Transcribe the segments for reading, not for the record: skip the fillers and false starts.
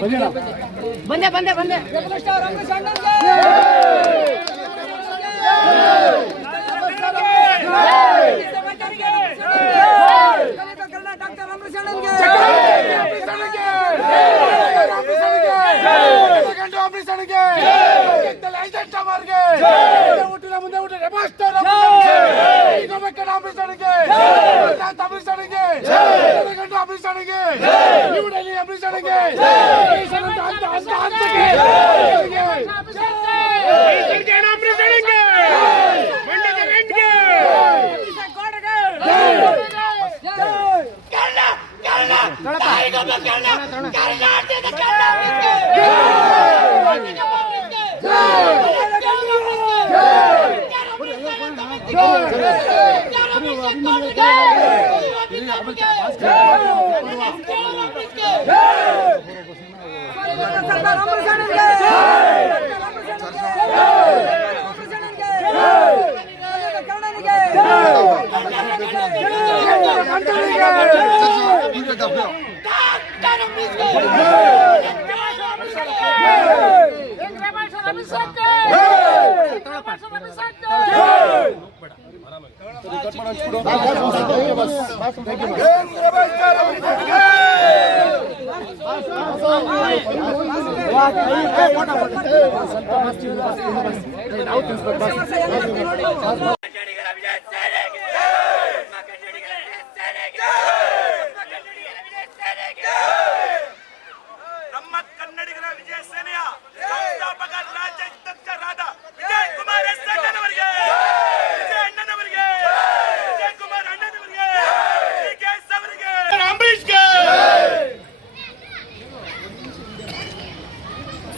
ಬಂದೆ ಬಂದೆ ಬಂದೆ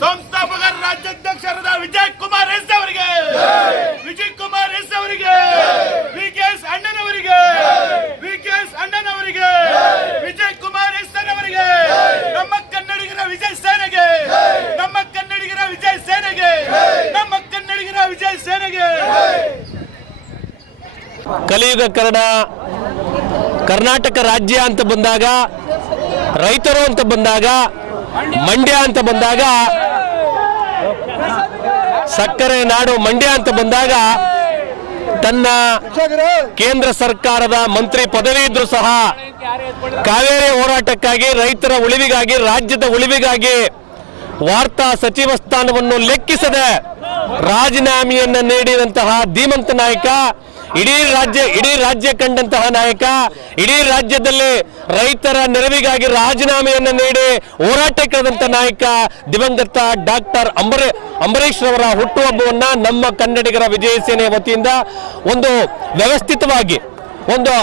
ಸಂಸ್ಥಾಪಕರ ರಾಜ್ಯಾಧ್ಯಕ್ಷರಾದ ವಿಜಯ್ ಕುಮಾರ್ ಎಸ್ ಅವರಿಗೆ, ವಿಜಯ್ ಕುಮಾರ್ ಎಸ್ ಅವರಿಗೆ, ವಿಕೆಎಸ್ ಅಣ್ಣನವರಿಗೆ, ವಿಕೆಎಸ್ ಅಣ್ಣನವರಿಗೆ, ವಿಜಯ್ ಕುಮಾರ್ ಎಸ್ ಅವರಿಗೆ, ನಮ್ಮ ಕನ್ನಡಿಗರ ವಿಜಯ್ ಸೇನೆಗೆ, ನಮ್ಮ ಕನ್ನಡಿಗರ ವಿಜಯ್ ಸೇನೆಗೆ, ನಮ್ಮ ಕನ್ನಡಿಗರ ವಿಜಯ್ ಸೇನೆಗೆ. ಕಲಿಯುಗ ಕನ್ನಡ ಕರ್ನಾಟಕ ರಾಜ್ಯ ಅಂತ ಬಂದಾಗ, ರೈತರು ಅಂತ ಬಂದಾಗ, ಮಂಡ್ಯ ಅಂತ ಬಂದಾಗ, ಸಕ್ಕರೆ ನಾಡು ಮಂಡ್ಯ ಅಂತ ಬಂದಾಗ ತನ್ನ ಕೇಂದ್ರ ಸರ್ಕಾರದ ಮಂತ್ರಿ ಪದವಿ ಇದ್ರೂ ಸಹ ಕಾವೇರಿ ಹೋರಾಟಕ್ಕಾಗಿ, ರೈತರ ಉಳಿವಿಗಾಗಿ, ರಾಜ್ಯದ ಉಳಿವಿಗಾಗಿ ವಾರ್ತಾ ಸಚಿವ ಸ್ಥಾನವನ್ನು ಲೆಕ್ಕಿಸದೆ ರಾಜೀನಾಮೆಯನ್ನು ನೀಡಿದಂತಹ ಧೀಮಂತ ನಾಯಕ, ಇಡೀ ರಾಜ್ಯ ಕಂಡಂತಹ ನಾಯಕ, ಇಡೀ ರಾಜ್ಯದಲ್ಲಿ ರೈತರ ನೆರವಿಗಾಗಿ ರಾಜೀನಾಮೆಯನ್ನು ನೀಡಿ ಹೋರಾಟಕ್ಕಾದಂಥ ನಾಯಕ ದಿವಂಗತ ಡಾಕ್ಟರ್ ಅಂಬರೀಶ್ ರವರ ಹುಟ್ಟುಹಬ್ಬವನ್ನ ನಮ್ಮ ಕನ್ನಡಿಗರ ವಿಜಯ ಸೇನೆ ವತಿಯಿಂದ ಒಂದು ವ್ಯವಸ್ಥಿತವಾಗಿ ಒಂದು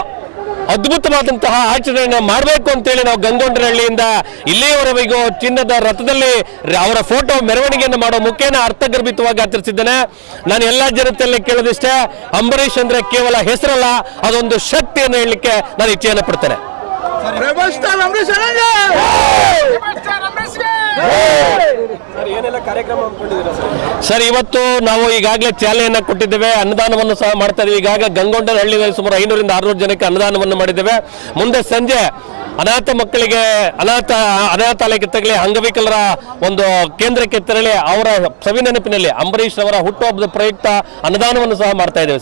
ಅದ್ಭುತವಾದಂತಹ ಆಚರಣೆಯನ್ನು ಮಾಡಬೇಕು ಅಂತೇಳಿ ನಾವು ಗಂಗೊಂಡ್ರಹಳ್ಳಿಯಿಂದ ಇಲ್ಲಿಯವರೆಗೂ ಚಿನ್ನದ ರಥದಲ್ಲಿ ಅವರ ಫೋಟೋ ಮೆರವಣಿಗೆಯನ್ನು ಮಾಡೋ ಮುಖೇನ ಅರ್ಥಗರ್ಭಿತವಾಗಿ ಆಚರಿಸಿದ್ದೇನೆ. ನಾನು ಎಲ್ಲ ಜನತೆಯಲ್ಲಿ ಕೇಳೋದಿಷ್ಟೇ, ಅಂಬರೀಶ್ ಅಂದ್ರೆ ಕೇವಲ ಹೆಸರಲ್ಲ, ಅದೊಂದು ಶಕ್ತಿಯನ್ನು ಹೇಳಲಿಕ್ಕೆ ನಾನು ಇಚ್ಛೆಯನ್ನು ಪಡ್ತೇನೆ. ಸರ್, ಇವತ್ತು ನಾವು ಈಗಾಗಲೇ ಚಾಲನೆಯನ್ನ ಕೊಟ್ಟಿದ್ದೇವೆ, ಅನುದಾನವನ್ನು ಸಹ ಮಾಡ್ತಾ ಇದ್ದೀವಿ. ಈಗಾಗ ಗಂಗೊಂಡನಹಳ್ಳಿಯಲ್ಲಿ ಸುಮಾರು 500 ರಿಂದ 600 ಜನಕ್ಕೆ ಅನುದಾನವನ್ನು ಮಾಡಿದ್ದೇವೆ. ಮುಂದೆ ಸಂಜೆ ಅನಾಥ ಮಕ್ಕಳಿಗೆ ಅನಾಥಾಲಯಕ್ಕೆ ತಗಲಿ, ಅಂಗವಿಕಲರ ಒಂದು ಕೇಂದ್ರಕ್ಕೆ ತೆರಳಿ ಅವರ ಸವಿನೆನಪಿನಲ್ಲಿ ಅಂಬರೀಶ್ ಅವರ ಹುಟ್ಟುಹಬ್ಬದ ಪ್ರಯುಕ್ತ ಅನುದಾನವನ್ನು ಸಹ ಮಾಡ್ತಾ ಇದ್ದೇವೆ.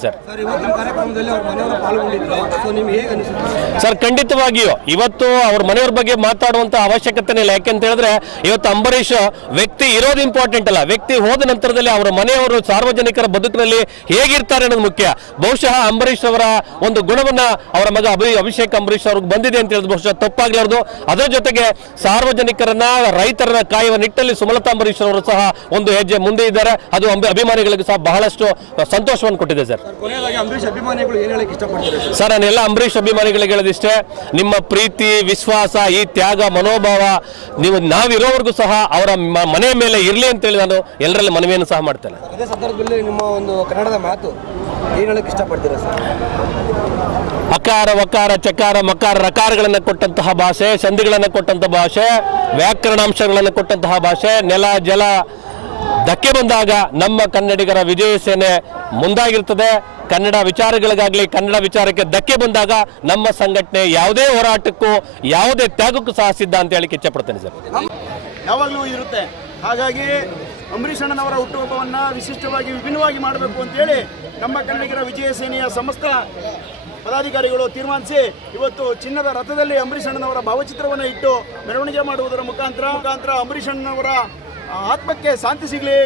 ಸರ್, ಖಂಡಿತವಾಗಿಯೂ ಇವತ್ತು ಅವ್ರ ಮನೆಯವ್ರ ಬಗ್ಗೆ ಮಾತಾಡುವಂತ ಅವಶ್ಯಕತೆ ಇಲ್ಲ. ಯಾಕೆಂತ ಹೇಳಿದ್ರೆ ಇವತ್ತು ಅಂಬರೀಶ್ ವ್ಯಕ್ತಿ ಇರೋದು ಇಂಪಾರ್ಟೆಂಟ್ ಅಲ್ಲ, ವ್ಯಕ್ತಿ ಹೋದ ನಂತರದಲ್ಲಿ ಅವರ ಮನೆಯವರು ಸಾರ್ವಜನಿಕರ ಬದುಕಿನಲ್ಲಿ ಹೇಗಿರ್ತಾರೆ ಅನ್ನೋದು ಮುಖ್ಯ. ಬಹುಶಃ ಅಂಬರೀಶ್ ಅವರ ಒಂದು ಗುಣವನ್ನ ಅವರ ಮಗ ಅಭಿಷೇಕ್ ಅಂಬರೀಶ್ ಅವ್ರಿಗೆ ಬಂದಿದೆ ಅಂತ ಹೇಳಿದ್ರೆ ಬಹುಶಃ ತಪ್ಪಾಗ್ಲಾರ್ದು. ಅದರ ಜೊತೆಗೆ ಸಾರ್ವಜನಿಕರನ್ನ, ರೈತರನ್ನ ಕಾಯುವ ನಿಟ್ಟಲ್ಲಿ ಸುಮಲತಾ ಅಂಬರೀಶ್ ಅವರು ಸಹ ಒಂದು ಹೆಜ್ಜೆ ಮುಂದೆ ಇದ್ದಾರೆ. ಅದು ಅಭಿಮಾನಿಗಳಿಗೆ ಸಹ ಬಹಳಷ್ಟು ಸಂತೋಷವನ್ನು ಕೊಟ್ಟಿದೆ. ಸರ್, ನಾನೆಲ್ಲ ಅಂಬರೀಶ್ ಅಭಿಮಾನಿಗಳಿಗೆ ಹೇಳೋದಿಷ್ಟೇ, ನಿಮ್ಮ ಪ್ರೀತಿ, ವಿಶ್ವಾಸ, ಈ ತ್ಯಾಗ ಮನೋಭಾವ ನಾವಿರೋವರೆಗೂ ಸಹ ಅವರ ಮನೆಯ ಮೇಲೆ ಇರಲಿ ಅಂತೇಳಿ ನಾನು ಎಲ್ಲರಲ್ಲಿ ಮನವಿಯನ್ನು ಸಹ ಮಾಡ್ತೇನೆ. ಅದೇ ಸಂದರ್ಭದಲ್ಲಿ ನಿಮ್ಮ ಒಂದು ಕನ್ನಡದ ಮಾತು ಏನು ಹೇಳಕ್ಕೆ ಇಷ್ಟಪಡ್ತೀರಾ ಸರ್? ಅಕಾರ, ವಕಾರ, ಚಕಾರ, ಮಕಾರ, ರಕಾರಗಳನ್ನು ಕೊಟ್ಟಂತಹ ಭಾಷೆ, ಸಂಧಿಗಳನ್ನು ಕೊಟ್ಟಂತಹ ಭಾಷೆ, ವ್ಯಾಕರಣಾಂಶಗಳನ್ನು ಕೊಟ್ಟಂತಹ ಭಾಷೆ, ನೆಲ ಜಲ ಧಕ್ಕೆ ಬಂದಾಗ ನಮ್ಮ ಕನ್ನಡಿಗರ ವಿಜಯ ಸೇನೆ ಮುಂದಾಗಿರ್ತದೆ. ಕನ್ನಡ ವಿಚಾರಗಳಿಗಾಗಲಿ, ಕನ್ನಡ ವಿಚಾರಕ್ಕೆ ಧಕ್ಕೆ ಬಂದಾಗ ನಮ್ಮ ಸಂಘಟನೆ ಯಾವುದೇ ಹೋರಾಟಕ್ಕೂ, ಯಾವುದೇ ತ್ಯಾಗಕ್ಕೂ ಸಹ ಸಿದ್ಧ ಅಂತ ಹೇಳಿಕ್ಕೆ ಇಚ್ಛೆ ಪಡ್ತೇನೆ ಸರ್. ಯಾವಾಗಲೂ ಇರುತ್ತೆ. ಹಾಗಾಗಿ ಅಂಬರೀಷ್ ಅಣ್ಣನವರ ಹುಟ್ಟುಹಬ್ಬವನ್ನು ವಿಶಿಷ್ಟವಾಗಿ ವಿಭಿನ್ನವಾಗಿ ಮಾಡಬೇಕು ಅಂತೇಳಿ ನಮ್ಮ ಕನ್ನಡಿಗರ ವಿಜಯ ಸೇನೆಯ ಸಮಸ್ತ ಪದಾಧಿಕಾರಿಗಳು ತೀರ್ಮಾನಿಸಿ ಇವತ್ತು ಚಿನ್ನದ ರಥದಲ್ಲಿ ಅಂಬರೀಷ್ ಅಣ್ಣನವರ ಭಾವಚಿತ್ರವನ್ನು ಇಟ್ಟು ಮೆರವಣಿಗೆ ಮಾಡುವುದರ ಮುಖಾಂತರ ಅಂಬರೀಷ್ ಅಣ್ಣನವರ ಆತ್ಮಕ್ಕೆ ಶಾಂತಿ ಸಿಗಲಿ,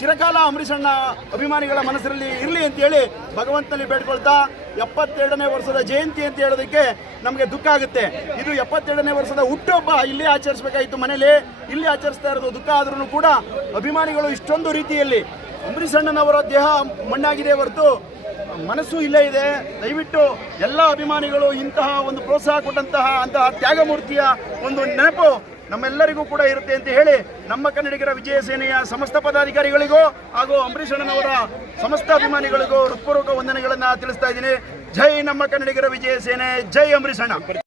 ಚಿರಕಾಲ ಅಂಬರೀಷ್ ಅಣ್ಣ ಅಭಿಮಾನಿಗಳ ಮನಸ್ಸಲ್ಲಿ ಇರಲಿ ಅಂತೇಳಿ ಭಗವಂತನಲ್ಲಿ ಬೇಡ್ಕೊಳ್ತಾ 72ನೇ ವರ್ಷದ ಜಯಂತಿ ಅಂತ ಹೇಳೋದಕ್ಕೆ ನಮಗೆ ದುಃಖ ಆಗುತ್ತೆ. ಇದು 72ನೇ ವರ್ಷದ ಹುಟ್ಟುಹಬ್ಬ ಇಲ್ಲಿ ಆಚರಿಸಬೇಕಾಯಿತು, ಮನೇಲಿ ಇಲ್ಲಿ ಆಚರಿಸ್ತಾ ಇರೋದು ದುಃಖ ಆದ್ರೂ ಕೂಡ ಅಭಿಮಾನಿಗಳು ಇಷ್ಟೊಂದು ರೀತಿಯಲ್ಲಿ ಅಂಬರೀಷ್ ಅಣ್ಣನವರ ದೇಹ ಮಣ್ಣಾಗಿದೆ ಹೊರತು ಮನಸ್ಸು ಇಲ್ಲೇ ಇದೆ. ದಯವಿಟ್ಟು ಎಲ್ಲ ಅಭಿಮಾನಿಗಳು ಇಂತಹ ಒಂದು ಪ್ರೋತ್ಸಾಹ ಕೊಟ್ಟಂತಹ ತ್ಯಾಗಮೂರ್ತಿಯ ಒಂದು ನೆನಪು ನಮ್ಮೆಲ್ಲರಿಗೂ ಕೂಡ ಇರುತ್ತೆ ಅಂತ ಹೇಳಿ ನಮ್ಮ ಕನ್ನಡಿಗರ ವಿಜಯ ಸೇನೆಯ ಸಮಸ್ತ ಪದಾಧಿಕಾರಿಗಳಿಗೂ ಹಾಗೂ ಅಂಬರೀಷ್ ಅಣ್ಣನವರ ಸಮಸ್ತ ಅಭಿಮಾನಿಗಳಿಗೂ ಹೃತ್ಪೂರ್ವಕ ವಂದನೆಗಳನ್ನು ತಿಳಿಸ್ತಾ ಇದ್ದೀನಿ. ಜೈ ನಮ್ಮ ಕನ್ನಡಿಗರ ವಿಜಯ ಸೇನೆ, ಜೈ ಅಂಬರೀಷ್ ಅಣ್ಣ.